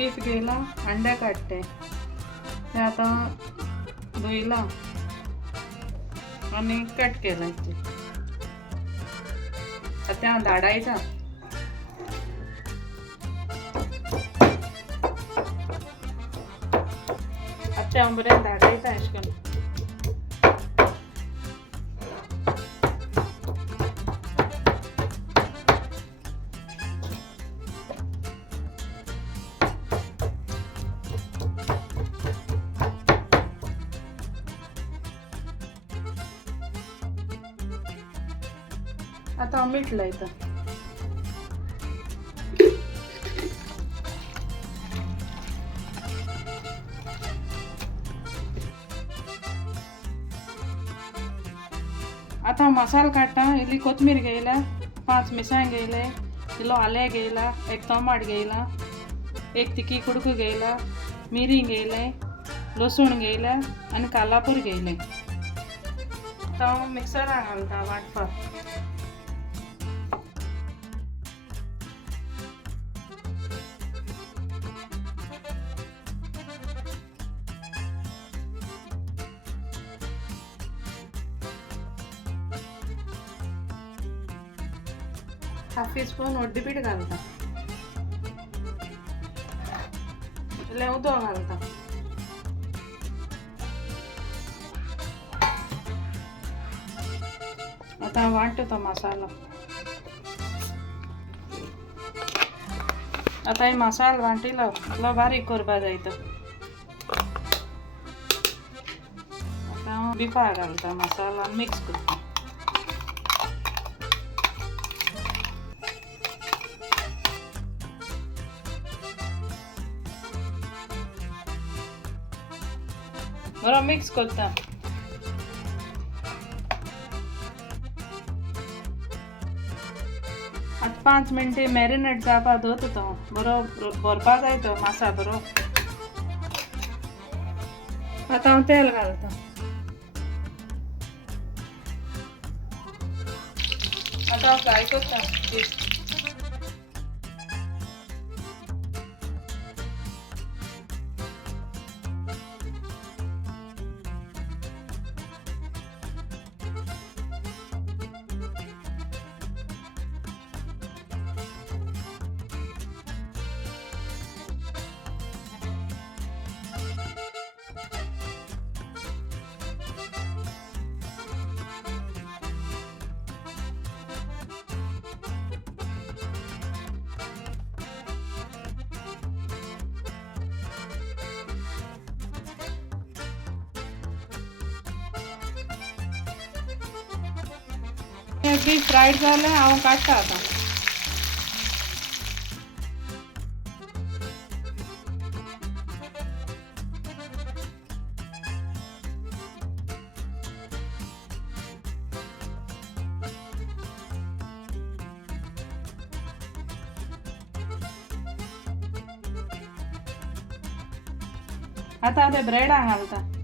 beef घेयला अंडे काढते ते आता धुयला आणि कट केलं ते आता धाडायचा आता बरें धाडायचा अशें करून आता मीठ लायता आता मसाला काडटा इल्ली कोथमीर घेयला 5 मिरसांग घेयले किलो आले घेयला 1 टमाट घेयला 1 तिखी कुडको घेयला मिरी घेयले लसूण घेयला आनी कालापूर घेयले आता मिक्सरान घालता वांटपाक हाफ टीस्पून हळदी पीठ घालता इल्लें उदक घालता आता वांटता तो मसालो आता हे मसालो वांटिलो इतलो बारीक करपा जाय तो आता बिफा घालता मसाला मिक्स करता बरो मिक्स करता आता 5 मिनटी मॅरिनेट जावपा दवरता तो बरो भरपा जाय तो मासा बरो आता हांव तेल घालता आता हांव फ्राय करता बीफ फ्रायड जाले हांव काडटा आतां आता ते ब्रेडाक घालता